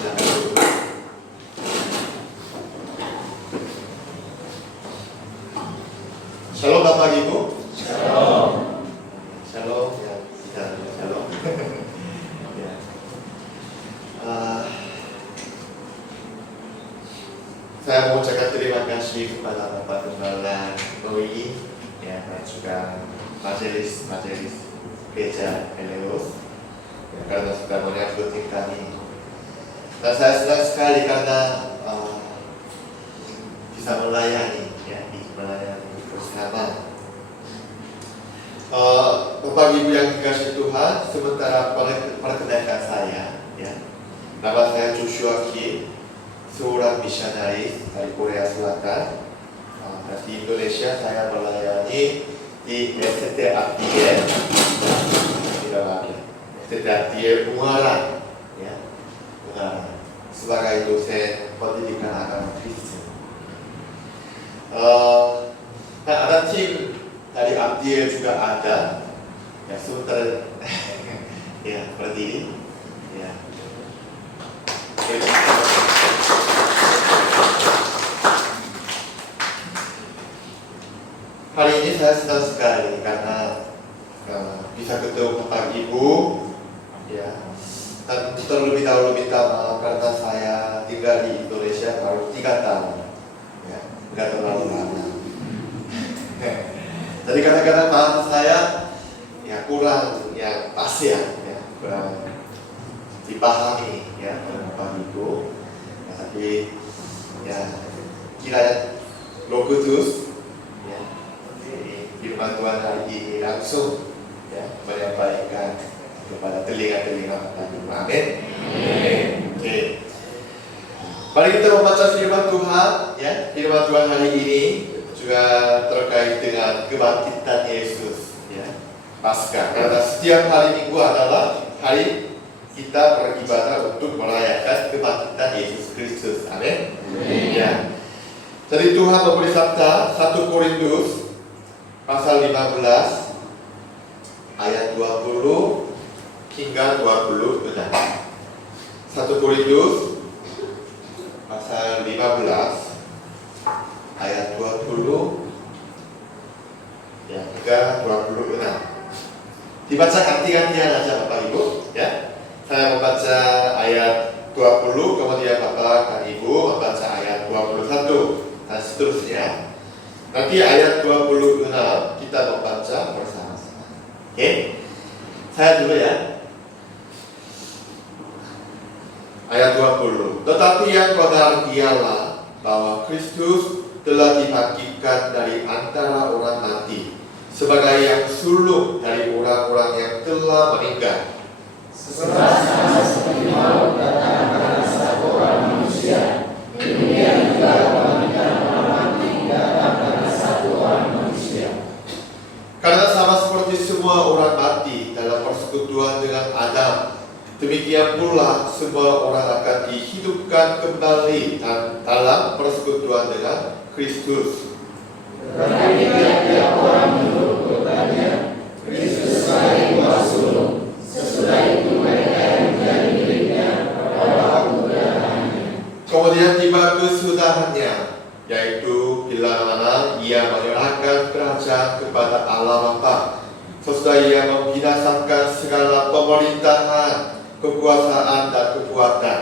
Shalom Bapak Ibu. Shalom. Shalom ya, shalom. Ya. Saya mau ucapkan terima kasih kepada Bapak Gembala Noi ya, dan juga majelis gereja Eleus ya, karena sudah menyambut kami. Dan saya senang sekali karena bisa melayani bersama. Bapak Ibu yang dikasih Tuhan, sementara perkenalkan saya, ya, nama saya Joshua Kim, seorang misionaris dari Korea Selatan. Dan di Indonesia saya melayani di STT Abdiel, STT Abdiel Ungaran, ya, Ungaran, sebagai dosen pendidikan agama Kristen. Nah, ada tim dari Abdiel juga ada, ya, sebentar ya, berdiri, ya. Hari ini saya senang sekali karena bisa ketemu Bapak Ibu, ya. Dan terlebih dahulu minta maaf karena saya tinggal di Indonesia baru 3 tahun, ya, nggak terlalu lama. Jadi kadang-kadang bahasa saya ya kurang yang pas ya, kurang dipahami ya oleh Bapak Ibu. Ya, tapi ya kiranya Roh Kudus ya firman Tuhan hari ini langsung ya menyampaikan kepada telinga-telinga Bapak Ibu. Amin. Oke. Mari kita membaca firman Tuhan ya. Firman Tuhan hari ini juga terkait dengan kebangkitan Yesus ya, Paskah. Karena setiap hari Minggu adalah hari kita beribadah untuk merayakan kebangkitan Yesus Kristus. Amin. Ya. Jadi Tuhan memberi sabda 1 Korintus pasal 15 ayat 20 hingga 26. 1 Korintus pasal 15 ayat 20 ya, hingga 26. Dibaca ganti-gantian aja Bapak Ibu ya. Saya membaca ayat 20, kemudian Bapak dan Ibu membaca ayat 21 dan seterusnya. Nanti ayat 26 kita membaca bersama-sama. Oke? Saya dulu ya. Ayat 20. Tetapi yang benar ialah bahwa Kristus telah dibangkitkan dari antara orang mati sebagai yang sulung dari orang-orang yang telah meninggal. Sebab sama seperti maut datang karena satu orang manusia, demikian juga kebangkitan orang mati datang karena satu orang manusia. Karena sama seperti semua orang mati dalam persekutuan dengan Adam, demikian pula semua orang akan dihidupkan kembali dalam persekutuan dengan Kristus. Tetapi tiap-tiap orang menurut kepadanya, Kristus sebagai buah sulung, sesudah itu mereka yang menjadi miliknya pada waktu kedatangannya. Kemudian tiba kesudahannya, yaitu bila mana ia menyerahkan kerajaan kepada Allah Bapa, sesudah ia membinasakan segala pemerintahan, kekuasaan dan kekuatan.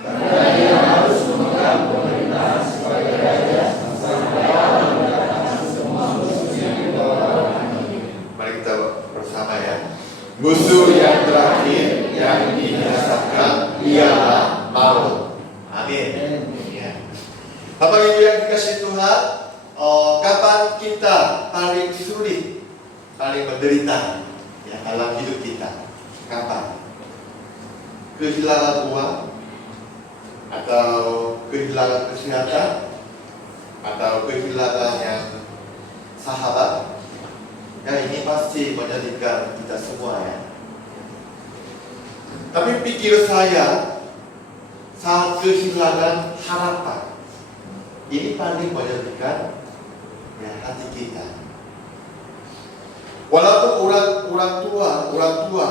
Karena ia harus memegang pemerintahan sebagai raja sampai Allah mendatangkan semua musuhnya di bawah tangannya. Mari kita bersama ya. Musuh yang terakhir yang dibinasakan ialah maut. Amin. Ya. Bapak Ibu yang dikasihi Tuhan, kapan kita paling sulit, paling menderita ya dalam hidup kita? Kapan? Kehilangan uang, atau kehilangan kesehatan, atau kehilangan yang sahabat, ya ini pasti menyedihkan kita semua ya. Tapi pikir saya, saat kehilangan harapan, ini paling menyedihkan ya hati kita. Walaupun orang tua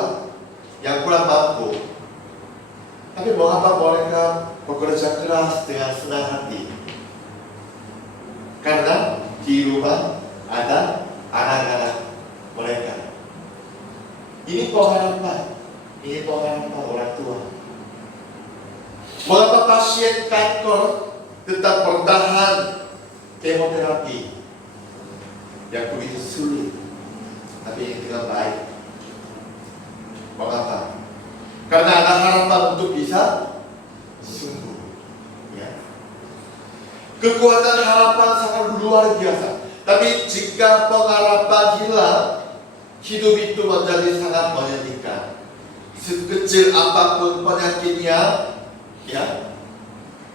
yang kurang mampu, Tapi mengapa mereka bekerja keras dengan senang hati? Karena di rumah ada anak-anak mereka. Ini pengharapan orang tua. Mengapa pasien kanker tetap bertahan kemoterapi yang begitu sulit, tapi ini dengan baik? Mengapa? Karena ada harapan untuk bisa sembuh. Ya. Kekuatan harapan sangat luar biasa. Tapi jika pengharapan hilang, hidup itu menjadi sangat menyedihkan. Sekecil apapun penyakitnya, ya,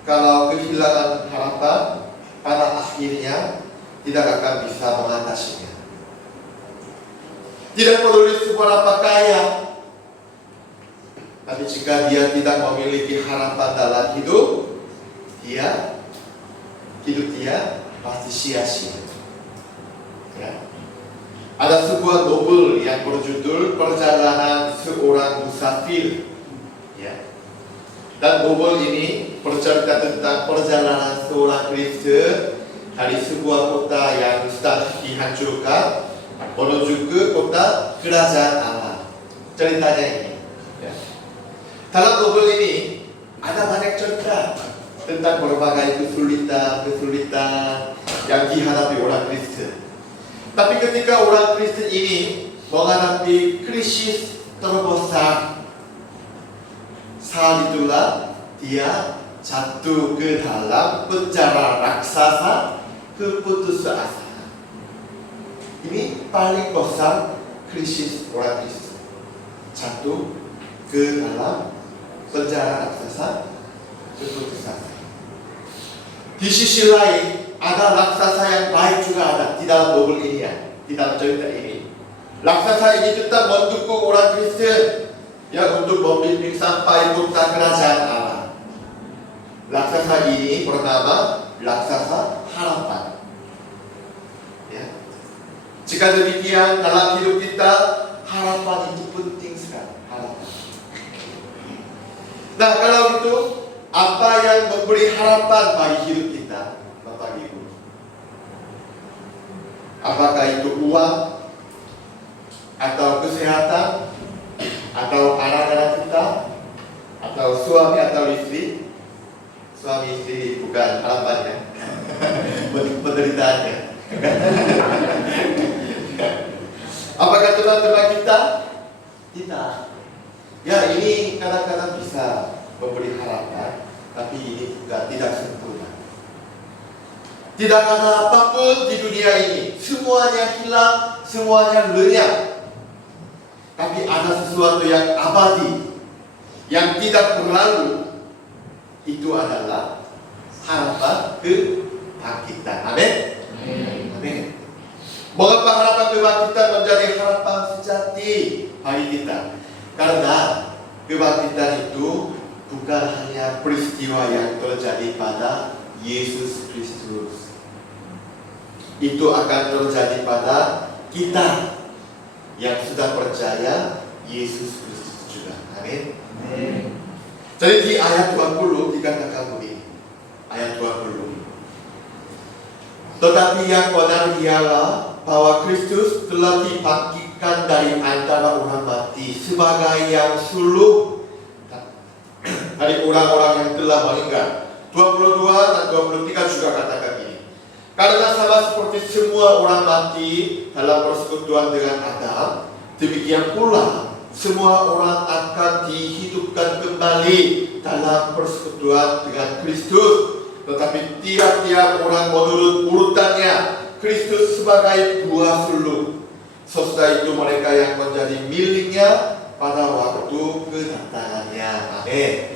kalau kehilangan harapan, pada akhirnya tidak akan bisa mengatasinya. Tidak peduli seberapa kaya, tapi jika dia tidak memiliki harapan dalam hidup dia pasti sia-sia. Ya. Ada sebuah novel yang berjudul Perjalanan Seorang Musafir. Ya. Dan novel ini bercerita tentang perjalanan seorang Kristen dari sebuah kota yang sedang dihancurkan menuju ke kota kerajaan Allah. Ceritanya ini. Ya. Dalam novel ini ada banyak cerita tentang berbagai kesulitan yang dihadapi orang Kristen. Tapi ketika orang Kristen ini menghadapi krisis terbesar, saat itulah dia jatuh ke dalam penjara raksasa keputusasaan. Ini paling besar krisis orang Kristen, jatuh ke dalam penjara raksasa keputusasaan. Di sisi lain ada raksasa yang baik juga ada di dalam novel ini, ya, di dalam cerita ini. Raksasa ini tetap mendukung orang Kristen ya untuk membimbing sampai kota kerajaan Allah. Raksasa ini bernama raksasa harapan. Ya. Jika demikian dalam hidup kita, harapan itu penting sekali. Harapan. Nah, kalau gitu, apa yang memberi harapan bagi hidup kita, Bapak Ibu? Apakah itu uang, atau kesehatan, atau anak-anak kita, atau suami atau istri? Suami istri bukan harapannya, penderitaannya. Apakah teman-teman kita? Tidak. Ya, ini kadang-kadang bisa memberi harapan, tapi ini juga tidak sempurna. Tidak ada apapun di dunia ini, semuanya hilang, semuanya lenyap. Tapi ada sesuatu yang abadi, yang tidak berlalu. Itu adalah harapan kebangkitan. Amin. Amin. Mengapa harapan kebangkitan menjadi harapan sejati bagi kita? Karena kebangkitan itu bukan hanya peristiwa yang terjadi pada Yesus Kristus. Itu akan terjadi pada kita yang sudah percaya Yesus Kristus juga. Amin. Jadi di ayat 20 dikatakan begini. Ayat 20. Tetapi yang benar ialah bahwa Kristus telah dibangkitkan dari antara orang mati sebagai yang sulung dari orang-orang yang telah meninggal. 22 dan 23 juga katakan gini. Karena sama seperti semua orang mati dalam persekutuan dengan Adam, demikian pula semua orang akan dihidupkan kembali dalam persekutuan dengan Kristus. Tetapi tiap-tiap orang menurut urutannya. Kristus sebagai buah sulung, sesudah itu mereka yang menjadi miliknya pada waktu kedatangannya. Amin.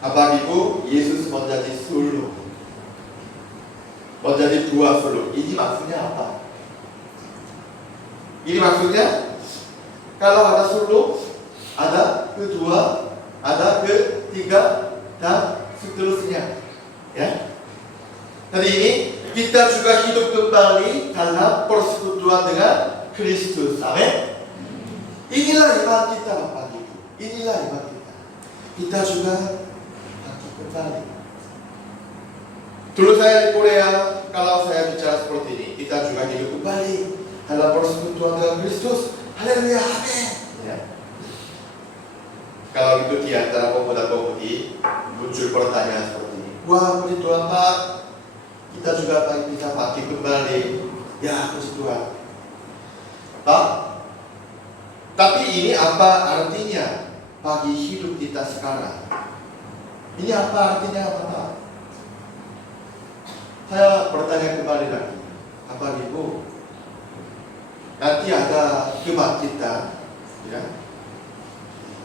Bapak Ibu, Yesus menjadi sulung, menjadi buah sulung. Ini maksudnya apa? Ini maksudnya kalau ada sulung, ada kedua, ada ketiga, dan seterusnya. Ya. Jadi ini kita juga hidup kembali dalam persekutuan dengan Kristus. Amin. Inilah iman kita, Bapak Ibu. Inilah iman kita. kita juga bangkit kembali. Dulu saya di Korea, kalau saya bicara seperti ini, kita juga hidup kembali dalam persekutuan dengan Kristus. Haleluya, amin. Ya. Kalau itu di antara pemuda-pemudi muncul pertanyaan seperti ini. Wah, puji Tuhan Pak, kita juga bisa bangkit kembali. Ya, puji Tuhan Pak. Tapi ini apa artinya bagi hidup kita sekarang? Ini apa artinya Pak? Saya bertanya kembali lagi, Bapak Ibu, nanti ada kebangkitan, ya?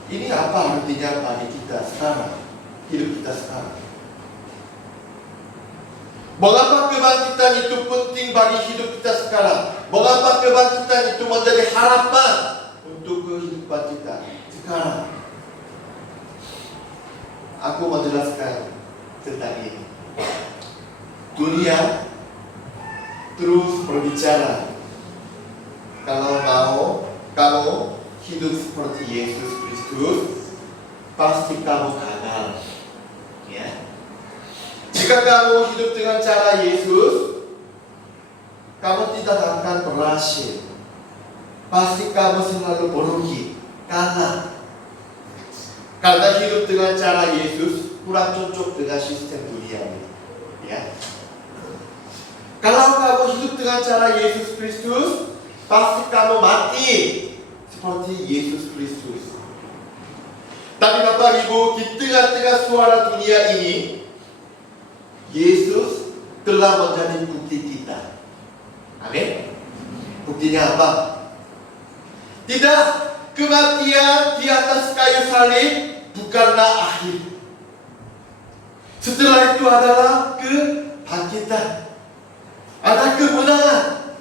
Ini apa artinya bagi kita sekarang, hidup kita sekarang? Mengapa kebangkitan itu penting bagi hidup kita sekarang? Mengapa kebangkitan itu menjadi harapan untuk kehidupan kita sekarang? Aku menjelaskan tentang ini. Dunia terus berbicara, kalau mau kamu hidup seperti Yesus Kristus, pasti kamu gagal. Ya. Jika kamu hidup dengan cara Yesus, kamu tidak akan berhasil. Pasti kamu selalu merugi, kalah. Karena hidup dengan cara Yesus kurang cocok dengan sistem dunia ini. Ya. Kalau kamu hidup dengan cara Yesus Kristus, pasti kamu mati seperti Yesus Kristus. Tapi Bapak Ibu, di tengah-tengah suara dunia ini, Yesus telah menjadi bukti kita. Amin. Buktinya apa? Tidak, kematian di atas kayu salib bukanlah akhir. Setelah itu adalah kebangkitan. Ada kemenangan.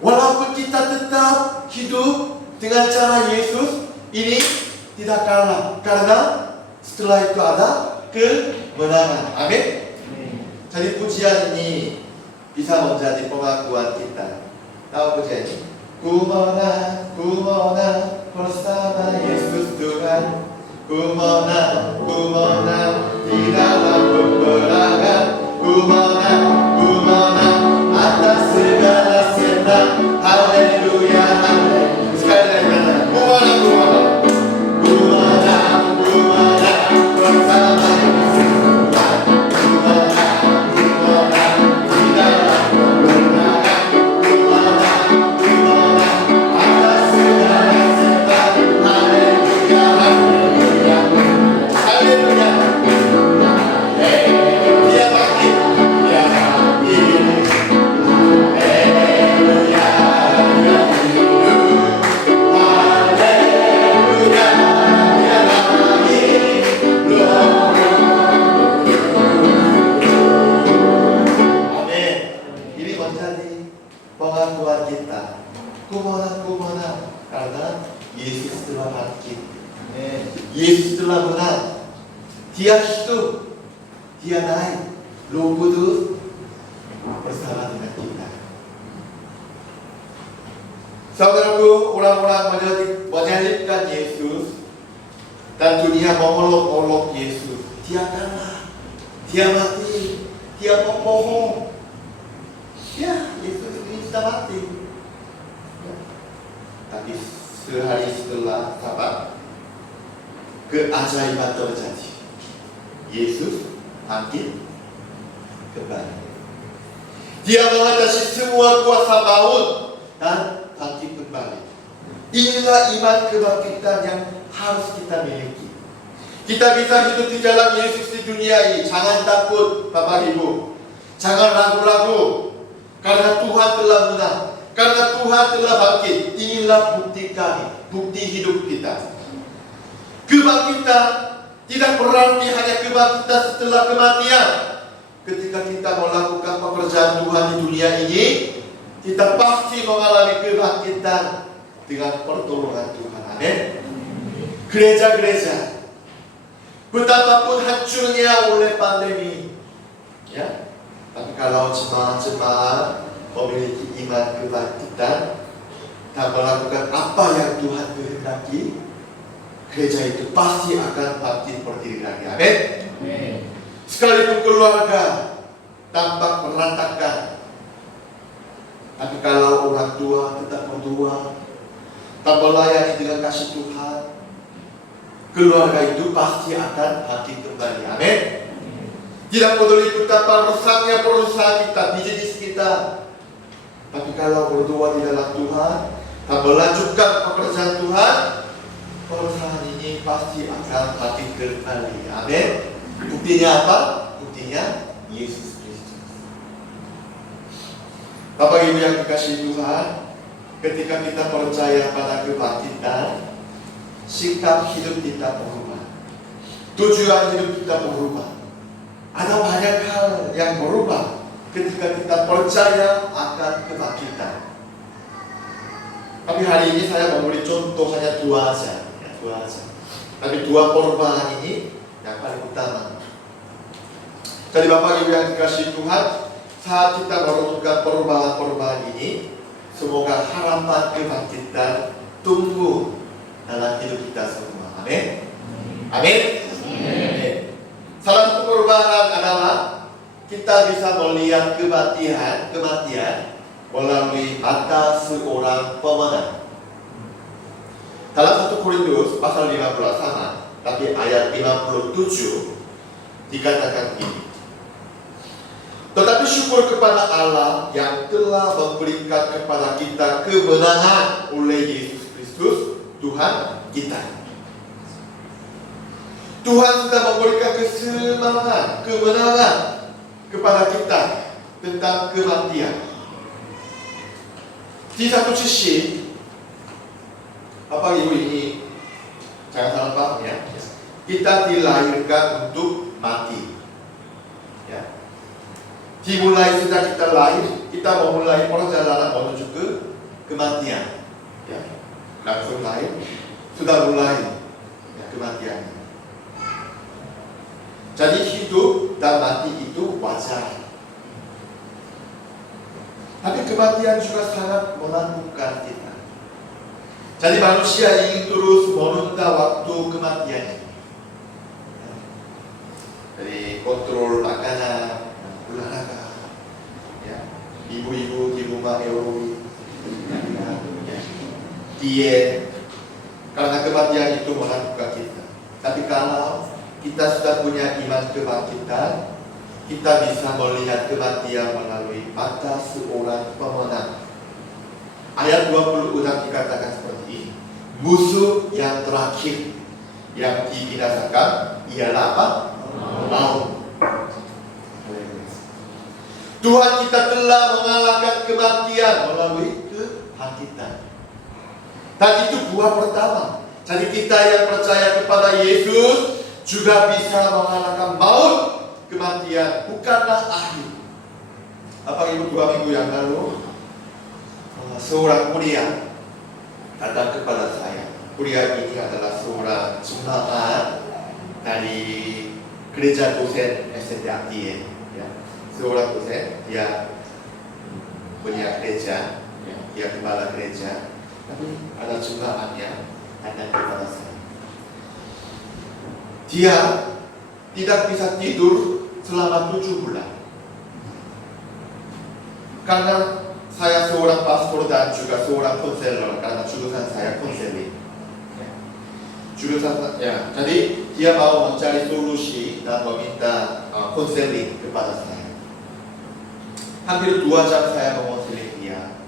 Walaupun kita tetap hidup dengan cara Yesus, ini tidak kalah. Karena setelah itu ada kemenangan. Amin. Jadi pujian ini bisa menjadi pengakuan kita. Tahu pujian ini? Ku menang bersama Yesus Tuhan. Ku menang di dalam peperangan. Ku menang atas segala setan. Haleluya, haleluya. Sekali lagi kata, ku menang bersama Yesus Tuhan. Ku menang di dalam peperangan. Ku menang atas segala setan. Haleluya, haleluya, haleluya. Dia bangkit. Pengakuan kita, ku menang karena Yesus telah bangkit. Yesus telah menang. Dia hidup, dia naik, Roh Kudus bersama dengan kita. Saudaraku, orang-orang menyalibkan Yesus dan dunia mengolok-olok Yesus. Dia kalah, dia mati, dia bohong. Ya, Yesus ini sudah mati. Ya. Tapi sehari setelah Sabat, keajaiban terjadi. Yesus bangkit kembali. Dia mengatasi semua kuasa maut dan bangkit kembali. Inilah iman kebangkitan yang harus kita miliki. Kita bisa hidup di jalan Yesus di dunia ini. Jangan takut, Bapak Ibu. Jangan ragu-ragu. Karena Tuhan telah menang. Karena Tuhan telah bangkit. Inilah bukti kami. Bukti hidup kita. Kebangkitan tidak berarti hanya kebangkitan setelah kematian. Ketika kita melakukan pekerjaan Tuhan di dunia ini, kita pasti mengalami kebangkitan dengan pertolongan Tuhan. Amin. Gereja-gereja, betapapun hancurnya oleh pandemi, ya, tapi kalau jemaat-jemaat memiliki iman kebangkitan dan melakukan apa yang Tuhan kehendaki, gereja itu pasti akan bangkit berdiri lagi. Amin. Sekalipun keluarga tampak berantakan, tapi kalau orang tua tetap berdoa, tak melayani dengan kasih Tuhan, keluarga itu pasti akan bangkit kembali. Amin. Tidak peduli betapa rusaknya perusahaan kita, bisnis kita, tapi kalau berdoa di dalam Tuhan, tak melanjutkan pekerjaan Tuhan, perusahaan ini pasti akan bangkit kembali. Amin. Buktinya apa? Buktinya Yesus Kristus. Bapak Ibu yang dikasihi Tuhan, ketika kita percaya pada kebangkitan, sikap hidup kita berubah, tujuan hidup kita berubah. Ada banyak hal yang berubah ketika kita percaya akan kebangkitan. Tapi hari ini saya memberi contoh hanya dua saja. Tapi dua perubahan ini yang paling utama. Jadi Bapak Ibu yang dikasihi Tuhan, saat kita merenungkan perubahan-perubahan ini, semoga harapan kebangkitan tumbuh dalam hidup kita semua. Amin. Amin. Salah satu perubahan adalah kita bisa melihat kematian melalui mata seorang pemenang. Dalam 1 Korintus pasal 15 sama, tapi ayat 57 dikatakan ini. Tetapi syukur kepada Allah yang telah memberikan kepada kita kemenangan oleh Yesus Kristus Tuhan kita. Tuhan sudah memberikan kemenangan kepada kita tentang kematian. Di satu sisi, Bapak Ibu ini jangan salah paham ya, kita dilahirkan untuk mati. Ya. Dimulai sejak kita lahir, kita memulai perjalanan menuju ke kematian. Ya. Langsung lahir, sudah mulai ya, kematian. Jadi hidup dan mati itu wajar. Tapi kematian juga sangat menakutkan kita. Jadi manusia ingin terus menunda waktu kematian. Jadi kontrol makanan, olahraga, ya, ibu-ibu di rumah euro, ya, diet, karena kematian itu menakutkan kita. Tapi kalau kita sudah punya iman kebangkitan, kita bisa melihat kematian melalui mata seorang pemenang. Ayat 26 dikatakan seperti ini, musuh yang terakhir yang dibinasakan ialah apa? Maut. Tuhan kita telah mengalahkan kematian melalui kebangkitan. Dan itu buah pertama. Jadi kita yang percaya kepada Yesus juga bisa mengalahkan maut, kematian, bukanlah akhir. Bapak Ibu, 2 minggu yang lalu seorang mulia datang kepada saya. Mulia ini adalah seorang jemaat dari gereja dosen SDA Tien. Ya. Seorang dosen, dia punya gereja, ya. Dia kepala gereja. Tapi ada jemaatnya datang kepada saya. Dia tidak bisa tidur selama 7 bulan. Karena saya seorang pastor dan juga seorang konselor, karena jurusan saya konseling. Jadi dia mau mencari solusi dan meminta konseling kepada saya. Hampir 2 jam saya mengonseling dia.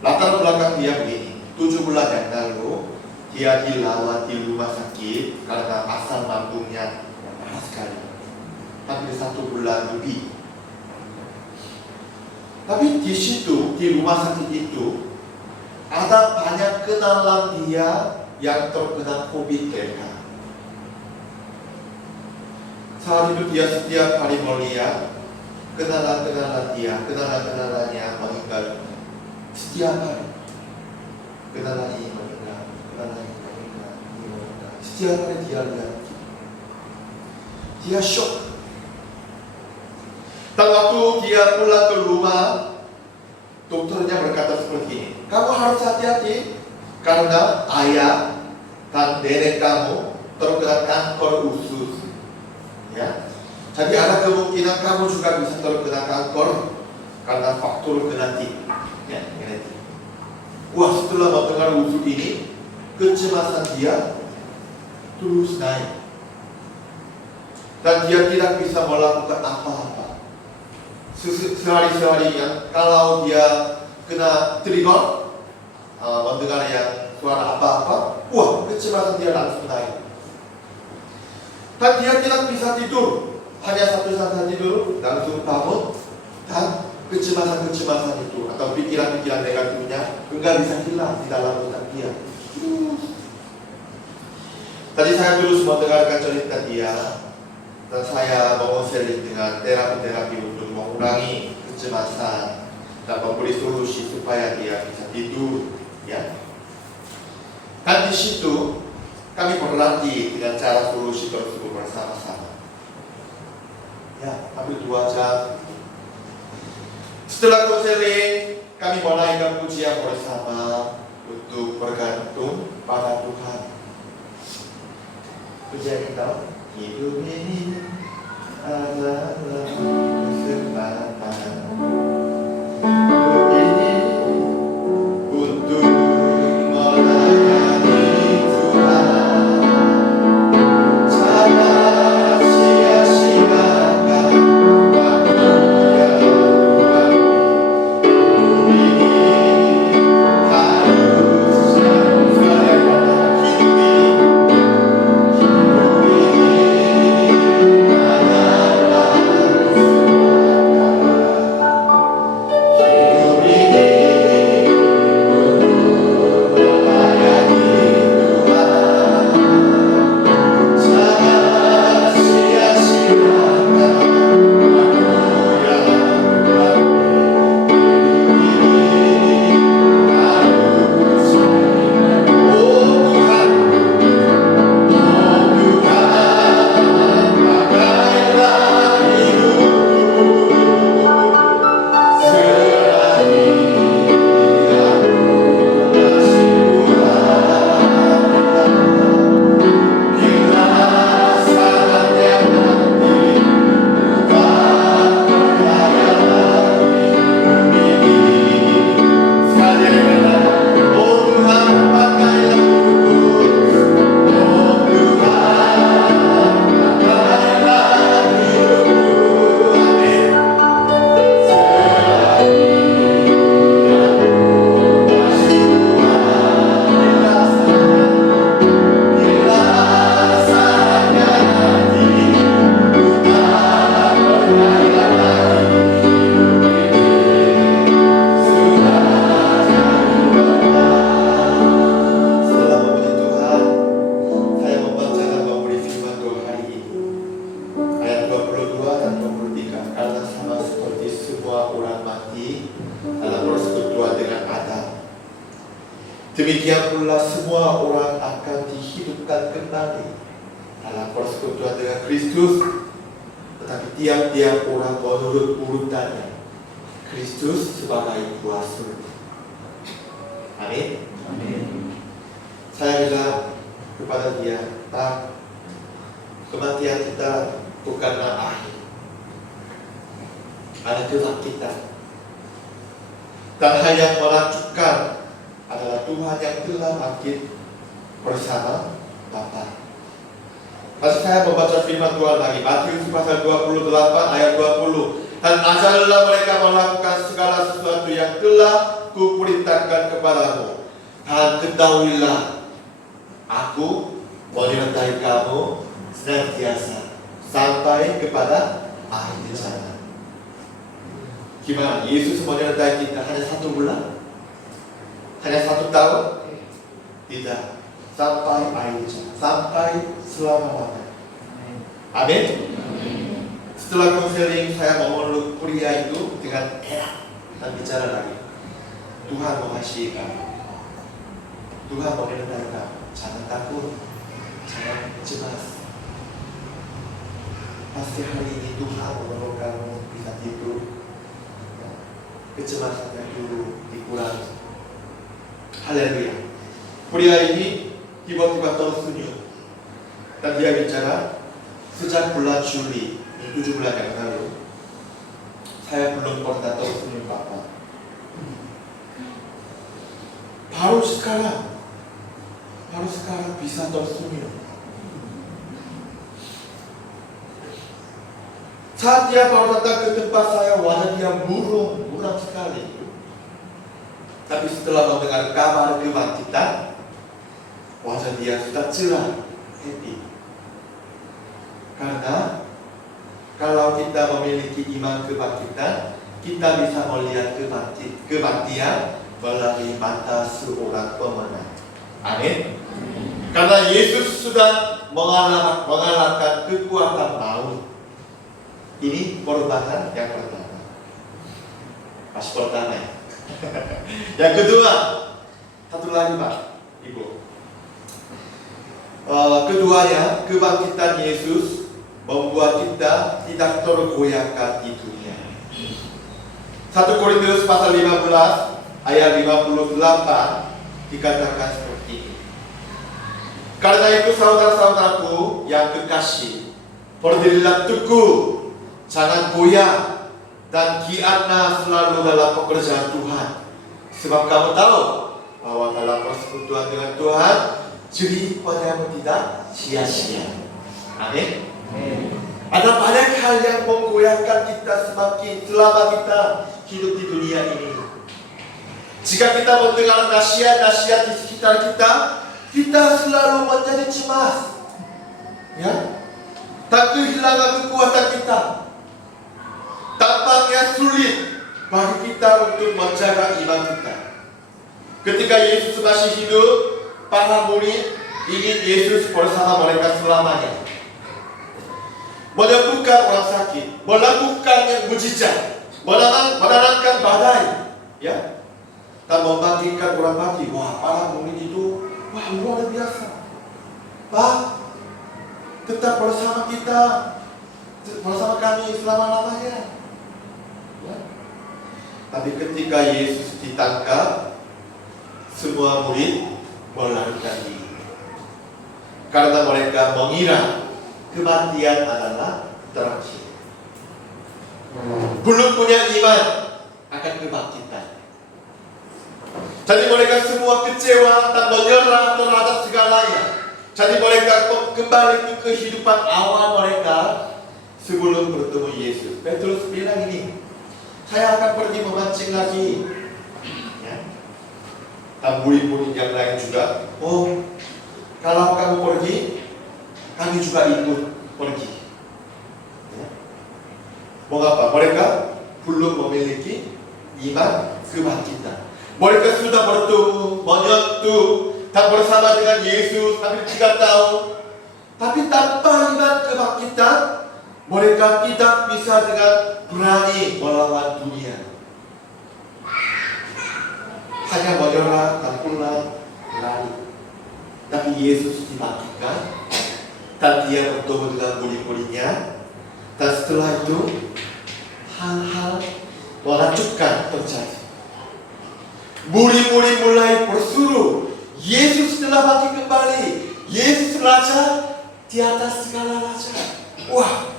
Latar belakang dia begini, 7 bulan yang lalu dia dirawat di rumah sakit karena asam lambungnya parah sekali. Hampir 1 bulan lebih. Tapi di situ, di rumah sakit itu, ada banyak kenalan dia yang terkena COVID Delta. Saat itu dia setiap hari melihat kenalan-kenalan dia, kenalan-kenalannya meninggal setiap hari. Kenalan ini meninggal, kenalan ini meninggal, ini meninggal. Setiap hari dia lihat. Dia shock. Dan waktu dia pulang ke rumah, dokternya berkata seperti ini, kamu harus hati-hati karena ayah dan nenek kamu terkena kanker usus. Ya, jadi ada kemungkinan kamu juga bisa terkena kanker karena faktor genetik. Ya, genetik. Wah, setelah mendengar usus ini, kecemasan dia terus naik. Dan dia tidak bisa melakukan apa-apa. Sehari-hari yang kalau dia kena trigger, mendengar yang suara apa-apa, wah, kecemasan dia langsung naik. Dan dia tidak bisa tidur. Hanya satu saat tidur, langsung bangun, dan kecemasan-kecemasan itu atau pikiran-pikiran negatifnya enggak bisa hilang di dalam otak dia. Tadi saya terus mendengarkan cerita dia, dan saya mengonseling dengan terapi-terapi untuk mengurangi kecemasan dan memberi solusi supaya dia bisa tidur. Ya. Dan di situ kami berlatih dengan cara solusi tersebut bersama-sama. Ya, hampir 2 jam. Setelah konseling, kami menaikkan pujian bersama untuk bergantung pada Tuhan. Pujian kita, hidup ini adalah kesempatan. Hidup ini untuk melayani Tuhan. Jangan sia-siakan waktu yang Tuhan beri. Harus selesai hidup ini adalah Demikian pula semua orang akan dihidupkan kembali dalam persekutuan dengan Kristus, tetapi tiap-tiap orang menurut urutannya. Kristus sebagai kuasa. Amin. Amin. Saya bilang kepada dia, Pak, kematian kita bukanlah akhir, ada kelak kita. Dan hal yang melanjutkan adalah Tuhan yang telah bangkit bersama Bapa. Masih saya membaca firman Tuhan lagi, Matius pasal 28 ayat 20. Dan ajarlah mereka melakukan segala sesuatu yang telah kuperintahkan kepadamu. Dan ketahuilah, aku menyertai kamu senantiasa sampai kepada akhir zaman. Gimana? Yesus menyertai kita hanya 1 bulan? Hanya 1 tahun? Tidak. Sampai akhir zaman, sampai selama-lamanya. Amin. Setelah konseling, saya memeluk pria itu dengan erat dan bicara lagi. Tuhan mengasihi kamu. Tuhan menyertai kamu. Jangan takut, jangan cemas. Pasti hari ini Tuhan menolong kamu bisa tidur. Kecemasannya dulu dikurangi. Haleluya. Pria ini tiba-tiba tersenyum. Dan dia bicara, sejak bulan Juli, 7 bulan yang lalu, saya belum pernah tersenyum Bapak. Baru sekarang bisa tersenyum. Saat dia baru datang ke tempat saya, wajah dia muram sekali. Tapi setelah mendengar kabar kebangkitan, wajah dia sudah cerah, happy. Karena kalau kita memiliki iman kebangkitan, kita bisa melihat kematian melalui mata seorang pemenang. Amin. Karena Yesus sudah mengalahkan kekuatan maut. Ini perubahan yang pertama. Pas pertama ya. Yang kedua, satu lagi Pak, Ibu. Keduanya, kebangkitan Yesus membuat kita tidak tergoyahkan di dunia. 1 Korintus pasal 15 ayat 58 dikatakan seperti ini. Karena itu saudara-saudaraku yang kekasih, berdirilah teguh, jangan goyah, dan giatlah selalu dalam pekerjaan Tuhan. Sebab kamu tahu bahwa dalam persekutuan dengan Tuhan, jerih padamu tidak sia-sia. Amin. Ada banyak hal yang menggoyahkan kita semakin selama kita hidup di dunia ini. Jika kita mendengar nasihat-nasihat di sekitar kita selalu menjadi cemas, ya, tak kehilangan kekuatan kita. Tampaknya sulit bagi kita untuk menjaga iman kita. Ketika Yesus masih hidup, para murid ingin Yesus bersama mereka selamanya. Menyembuhkan orang sakit, melakukan yang mujizat, menenangkan badai, ya, dan membangkitkan orang mati. Wah, para murid itu, wah, luar biasa. Pak, tetap bersama kita, bersama kami selama-lamanya. Ya. Tapi ketika Yesus ditangkap, semua murid melarikan diri. Karena mereka mengira kematian adalah terakhir. Belum punya iman akan kebangkitan. Jadi mereka semua kecewa dan menyerah terhadap segalanya. Jadi mereka kembali ke kehidupan awal mereka sebelum bertemu Yesus. Petrus bilang ini, saya akan pergi memancing lagi. Ya. Dan murid-murid yang lain juga, oh, kalau kamu pergi, kami juga ikut pergi. Ya. Mengapa? Mereka belum memiliki iman kebangkitan. Mereka sudah bertemu, menyentuh, dan bersama dengan Yesus hampir 3 tahun. Tapi tanpa iman kebangkitan, mereka tidak bisa dengan berani melawan dunia. Hanya menyerah dan pulang lari. Tapi Yesus dibangkitkan, dan dia bertemu dengan murid-muridnya. Dan setelah itu, hal-hal menakjubkan terjadi. Murid-murid mulai berseru, Yesus telah bangkit kembali. Yesus Raja di atas segala raja. Wah,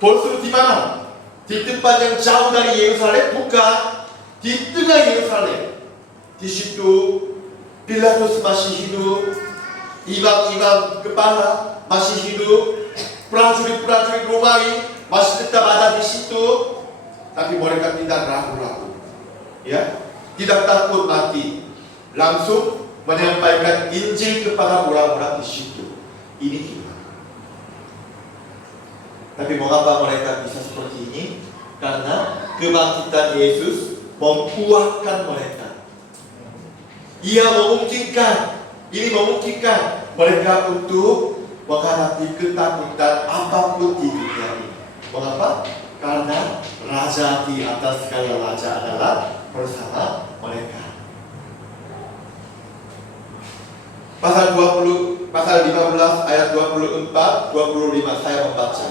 berseru di mana? Di tempat yang jauh dari Yerusalem? Bukan, di tengah Yerusalem. Di situ Pilatus masih hidup, imam-imam kepala masih hidup, prajurit-prajurit Romawi masih tetap ada di situ. Tapi mereka tidak ragu-ragu, ya, tidak takut mati, langsung menyampaikan Injil kepada orang-orang di situ. Ini iman. Tapi mengapa mereka bisa seperti ini? Karena kebangkitan Yesus mempuahkan mereka. Ia memungkinkan mereka untuk menghadapi ketakutan apapun di dunia ini. Mengapa? Karena Raja di atas segala raja adalah bersama mereka. Pasal 15 ayat 24, 25 saya membaca.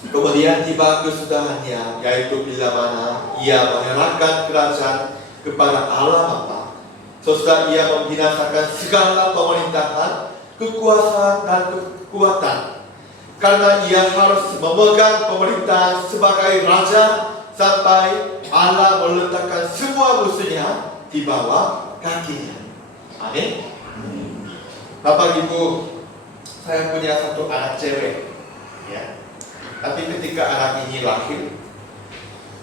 Kemudian tiba kesudahannya, yaitu bila mana ia menyerahkan kerajaan kepada Allah Bapa sesudah ia membinasakan segala pemerintahan, kekuasaan dan kekuatan. Karena ia harus memegang pemerintahan sebagai raja sampai Allah meletakkan semua musuhnya di bawah kakinya. Amin. Bapak Ibu, saya punya satu anak cewek, ya. Tapi ketika anak ini lahir,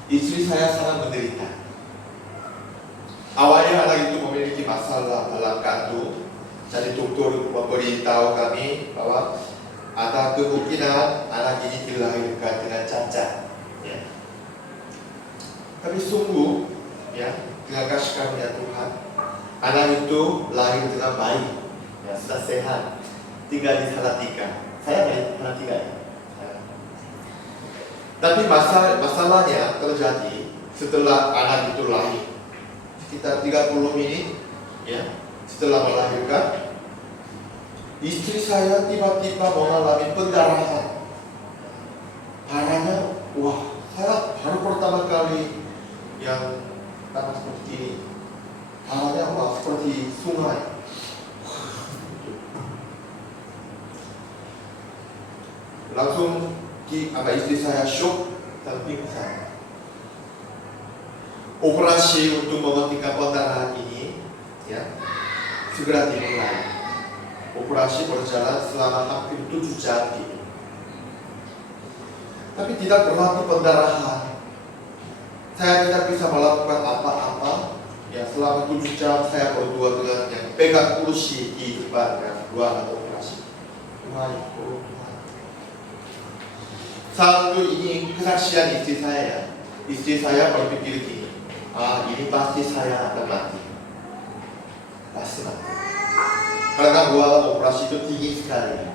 istri saya sangat menderita. Awalnya anak itu memiliki masalah dalam kandung. Jadi dokter memberitahu kami bahwa ada kemungkinan anak ini dilahirkan dengan cacat. Ya. Tapi sungguh, ya, dengan kasih karunia Tuhan, anak itu lahir dengan baik, ya, sudah sehat, tinggal di Salatiga. Saya di Salatiga, ya. Tapi masalahnya terjadi setelah anak itu lahir, sekitar 30 menit, ya, setelah melahirkan, istri saya tiba-tiba mengalami pendarahan. Darahnya, wah, saya baru pertama kali yang tanah seperti ini. Darahnya, wah, seperti sungai. Langsung istri saya shock dan pingsan. Operasi untuk menghentikan pendarahan ini, ya, segera dimulai. Operasi berjalan selama hampir 7 jam gitu. Tapi tidak berarti pendarahan. Saya tidak bisa melakukan apa-apa. Ya, selama 7 jam saya berdua dengan yang pegang kursi di depan ruangan operasi. Tuhan. Saat ini kesaksian istri saya. Istri saya berpikir gini, ini pasti saya akan mati. Pasti mati. Karena ruangan operasi itu tinggi sekali.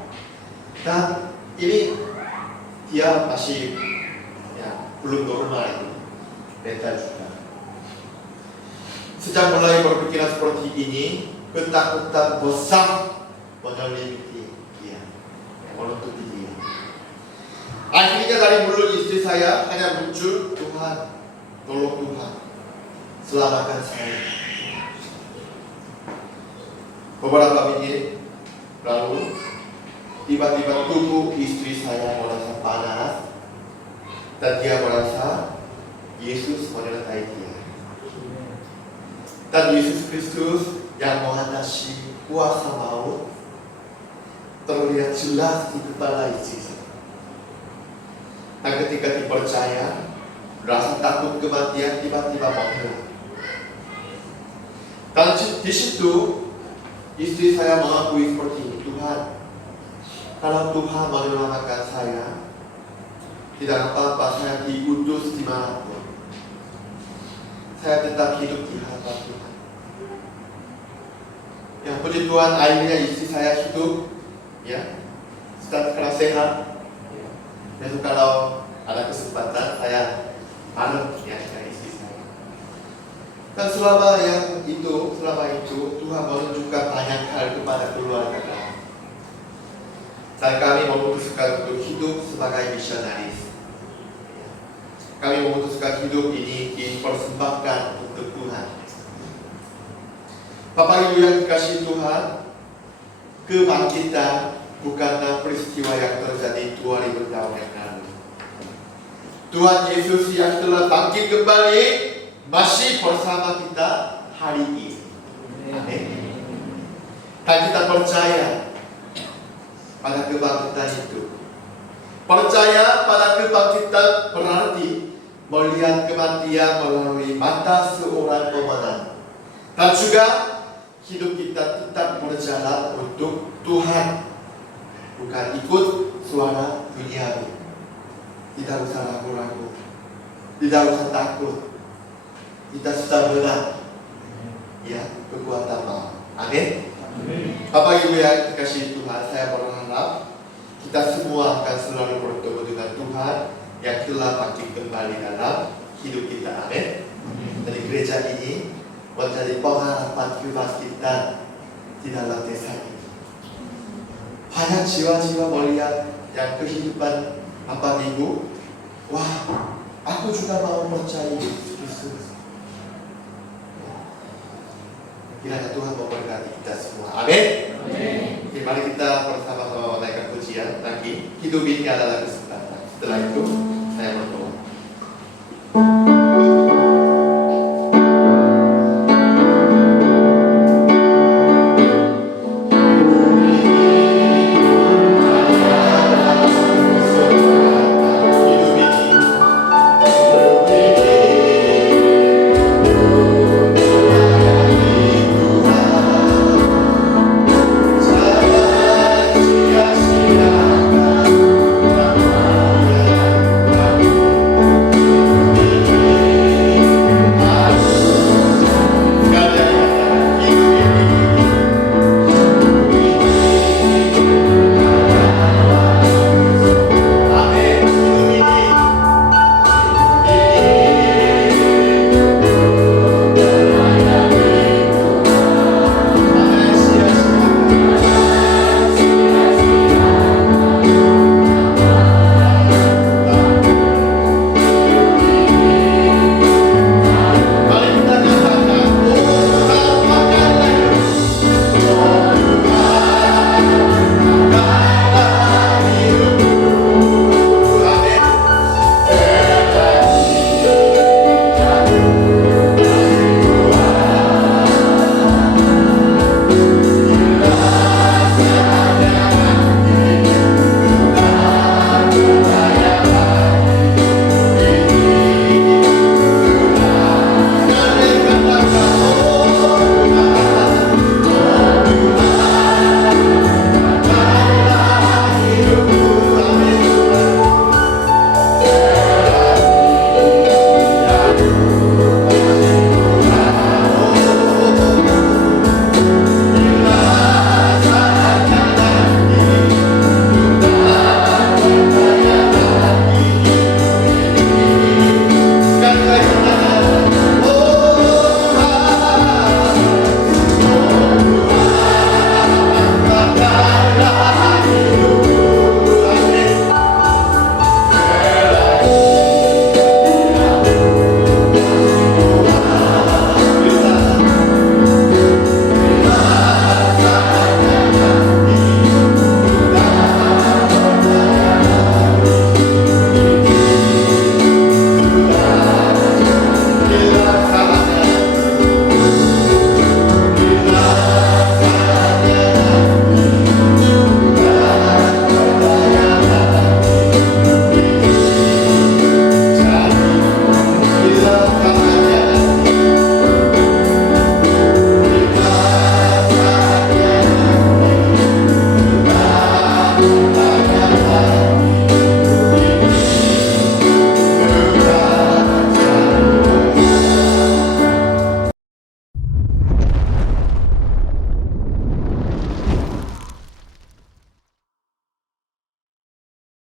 Dan ini dia masih, ya, belum normal itu. Mental juga. Sejak mulai berpikiran seperti ini, ketakutan besar menyelimuti dia, menutupi dia. Akhirnya dari mulut istri saya hanya muncul, Tuhan, tolong Tuhan, selamatkan saya. Beberapa menit lalu, tiba-tiba tubuh istri saya merasa panas dan dia merasa Yesus menyertai dia. Dan Yesus Kristus yang mengatasi kuasa maut terlihat jelas di kepala istri saya. Dan ketika dipercaya, rasa takut kematian tiba-tiba menghilang. Dan di situ istri saya mengakui seperti ini, Tuhan, kalau Tuhan menyelamatkan saya, tidak apa-apa, saya diutus dimanapun, saya tetap hidup di hadapan Tuhan. Yang puji Tuhan, akhirnya istri saya hidup, ya, setelah sehat. Jadi kalau ada kesempatan saya bareng, ya, dengan istri saya. Dan selama itu Tuhan menunjukkan banyak hal kepada keluarga kami. Dan kami memutuskan untuk hidup sebagai misionaris. Kami memutuskan hidup ini dipersembahkan untuk Tuhan. Bapak Ibu yang dikasihi Tuhan, kebangkitan bukanlah peristiwa yang terjadi 2000 tahun yang lalu. Tuhan Yesus yang telah bangkit kembali masih bersama kita hari ini. Amin. Dan kita percaya pada kebangkitan itu. Percaya pada kebangkitan berarti melihat kematian melalui mata seorang pemenang. Dan juga hidup kita tetap berjalan untuk Tuhan, bukan ikut suara duniawi. Tidak usah ragu-ragu, tidak usah takut. Kita sudah menang, ya, kekuatan maut. Amin. Bapak Ibu yang dikasihi Tuhan, saya berharap kita semua akan selalu bertemu dengan Tuhan yang telah bangkit kembali dalam hidup kita. Amin. Dari gereja ini menjadi pengharapan kebangkitan di dalam desa ini. Banyak jiwa-jiwa melihat yang kehidupan Bapak Ibu, wah, aku juga mau percaya Yesus Kristus. Kiranya Tuhan memberkati kita semua. Amin. Amin. Oke, mari kita bersama-sama menaikkan pujian lagi. Hidup ini adalah kesempatan. Setelah itu saya